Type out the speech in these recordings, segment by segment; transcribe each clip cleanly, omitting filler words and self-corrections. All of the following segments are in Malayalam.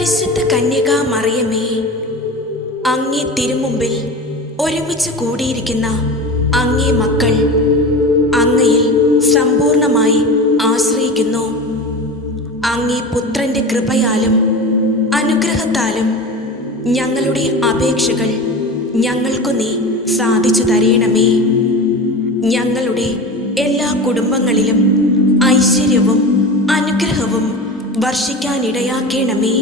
പരിശുദ്ധ കന്യകാ മറിയമേ, അങ്ങേ തിരുമുമ്പിൽ ഒരുമിച്ച് കൂടിയിരിക്കുന്ന അങ്ങേ മക്കൾ അങ്ങയിൽ സമ്പൂർണമായി ആശ്രയിക്കുന്നു. അങ്ങേ പുത്രന്റെ കൃപയാലും അനുഗ്രഹത്താലും ഞങ്ങളുടെ അപേക്ഷകൾ ഞങ്ങൾക്കു നീ സാധിച്ചു തരേണമേ. ഞങ്ങളുടെ എല്ലാ കുടുംബങ്ങളിലും ഐശ്വര്യവും അനുഗ്രഹവും വർഷിക്കാനിടയാക്കണമേ.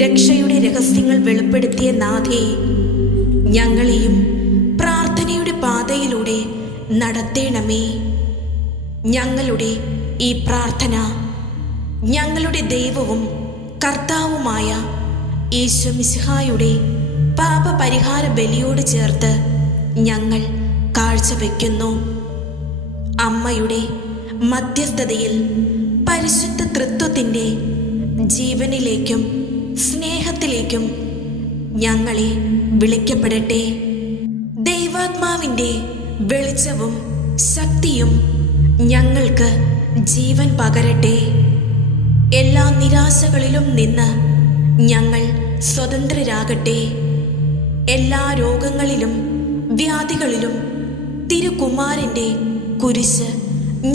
രക്ഷയുടെ രഹസ്യങ്ങൾ വെളിപ്പെടുത്തിയ നാഥേ, ഞങ്ങളെയും പ്രാർത്ഥനയുടെ പാതയിലൂടെ നടത്തേണമേ. ഞങ്ങളുടെ ഈ പ്രാർത്ഥന ഞങ്ങളുടെ ദൈവവും കർത്താവുമായ യേശു മിശിഹായുടെ പാപപരിഹാര ബലിയോട് ചേർത്ത് ഞങ്ങൾ കാഴ്ചവെക്കുന്നു. അമ്മയുടെ മധ്യസ്ഥതയിൽ പരിശുദ്ധ തൃത്വത്തിൻ്റെ ജീവനിലേക്കും സ്നേഹത്തിലേക്കും ഞങ്ങളെ വിളിക്കപ്പെടട്ടെ. ദൈവാത്മാവിൻ്റെ വെളിച്ചവും ശക്തിയും ഞങ്ങൾക്ക് ജീവൻ പകരട്ടെ. എല്ലാ നിരാശകളിലും നിന്ന് ഞങ്ങൾ സ്വതന്ത്രരാകട്ടെ. എല്ലാ രോഗങ്ങളിലും വ്യാധികളിലും തിരുകുമാരൻ്റെ കുരിശ്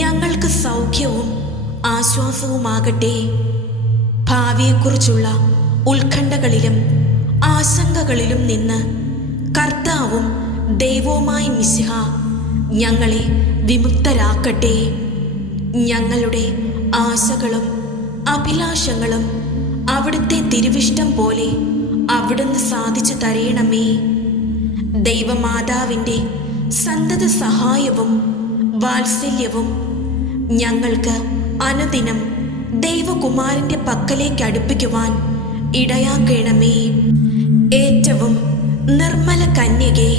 ഞങ്ങൾക്ക് സൗഖ്യവും ആശ്വാസവുമാകട്ടെ. ഭാവിയെക്കുറിച്ചുള്ള ഉത്കണ്ഠകളിലും ആശങ്കകളിലും നിന്ന് കർത്താവും ദൈവവുമായ മിശിഹ ഞങ്ങളെ വിമുക്തരാക്കട്ടെ. ഞങ്ങളുടെ ആശകളും അഭിലാഷങ്ങളും അവിടുത്തെ തിരുവിഷ്ടം പോലെ അവിടുന്ന് സാധിച്ചു തരേണമേ. ദൈവമാതാവിൻ്റെ സന്തത സഹായവും വാത്സല്യവും ഞങ്ങൾക്ക് അനുദിനം ദൈവകുമാരൻ്റെ പക്കലേക്ക് അടുപ്പിക്കുവാൻ ഇടയാക്കണമേ. ഏറ്റവും നിർമ്മല കന്യകേ,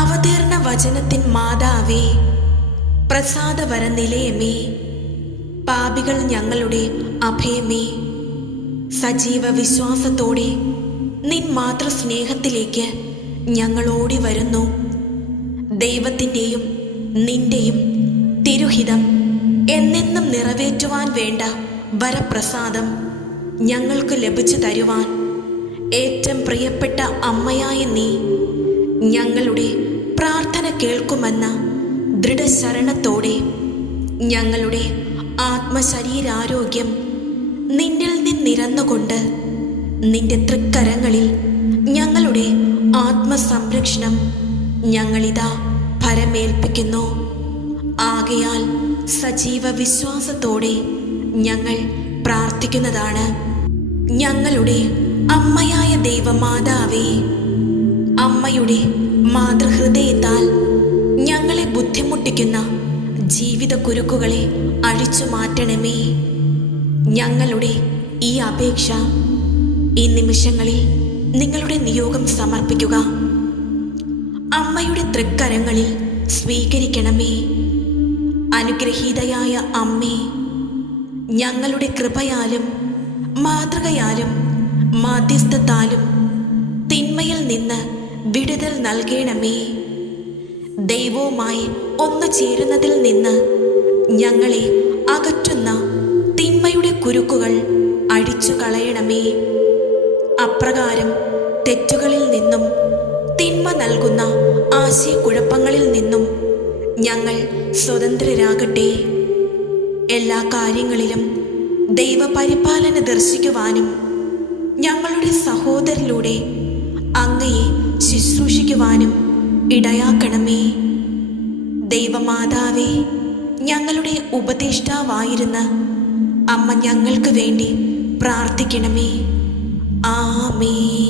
അവതീർണ വചനത്തിൻ മാതാവേ, പ്രസാദവര നിലയമേ, പാപികൾ ഞങ്ങളുടെ അഭയമേ, സജീവ വിശ്വാസത്തോടെ നിൻ മാതൃസ്നേഹത്തിലേക്ക് ഞങ്ങൾ ഓടി വരുന്നു. ദൈവത്തിൻ്റെയും നിന്റെയും തിരുഹിതം എന്നെന്നും നിറവേറ്റുവാൻ വേണ്ട വരപ്രസാദം ഞങ്ങൾക്ക് ലഭിച്ചു തരുവാൻ ഏറ്റവും പ്രിയപ്പെട്ട അമ്മയായ നീ ഞങ്ങളുടെ പ്രാർത്ഥന കേൾക്കുമെന്ന ദൃഢശരണത്തോടെ ഞങ്ങളുടെ ആത്മശരീരാരോഗ്യം നിന്നിൽ നിന്നിരന്നുകൊണ്ട് നിന്റെ തൃക്കരങ്ങളിൽ ഞങ്ങളുടെ ആത്മസംരക്ഷണം ഞങ്ങളിതാ ഭരമേൽപ്പിക്കുന്നു. ആകയാൽ സജീവ വിശ്വാസത്തോടെ ഞങ്ങൾ പ്രാർത്ഥിക്കുന്നതാണ്. ഞങ്ങളുടെ അമ്മയായ ദൈവമാതാവേ, അമ്മയുടെ മാതൃഹൃദയത്താൽ ഞങ്ങളെ ബുദ്ധിമുട്ടിക്കുന്ന ജീവിത കുരുക്കുകളെ അഴിച്ചു മാറ്റണമേ. ഞങ്ങളുടെ ഈ അപേക്ഷ ഈ നിമിഷങ്ങളിൽ നിങ്ങളുടെ നിയോഗം സമർപ്പിക്കുക. അമ്മയുടെ തൃക്കരങ്ങളിൽ സ്വീകരിക്കണമേ. അനുഗ്രഹീതയായ അമ്മേ, ഞങ്ങളുടെ കൃപയാലും മാതൃകയാലും മാധ്യസ്ഥത്താലും തിന്മയിൽ നിന്ന് വിടുതൽ നൽകണമേ. ദൈവവുമായി ഒന്നു ചേരുന്നതിൽ നിന്ന് ഞങ്ങളെ അകറ്റുന്ന തിന്മയുടെ കുരുക്കുകൾ അഴിച്ചു കളയണമേ. അപ്രകാരം തെറ്റുകളിൽ നിന്നും തിന്മ നൽകുന്ന ആശയക്കുഴപ്പങ്ങളിൽ നിന്നും ഞങ്ങൾ സ്വതന്ത്രരാകട്ടെ. എല്ലാ കാര്യങ്ങളിലും ദൈവപരിപാലന ദർശിക്കുവാനും ഞങ്ങളുടെ സഹോദരരിലൂടെ അങ്ങയെ ശുശ്രൂഷിക്കുവാനും ഇടയാക്കണമേ. ദൈവമാതാവേ, ഞങ്ങളുടെ ഉപദേഷ്ടാവായിരുന്ന അമ്മ ഞങ്ങൾക്ക് വേണ്ടി പ്രാർത്ഥിക്കണമേ. ആമേൻ.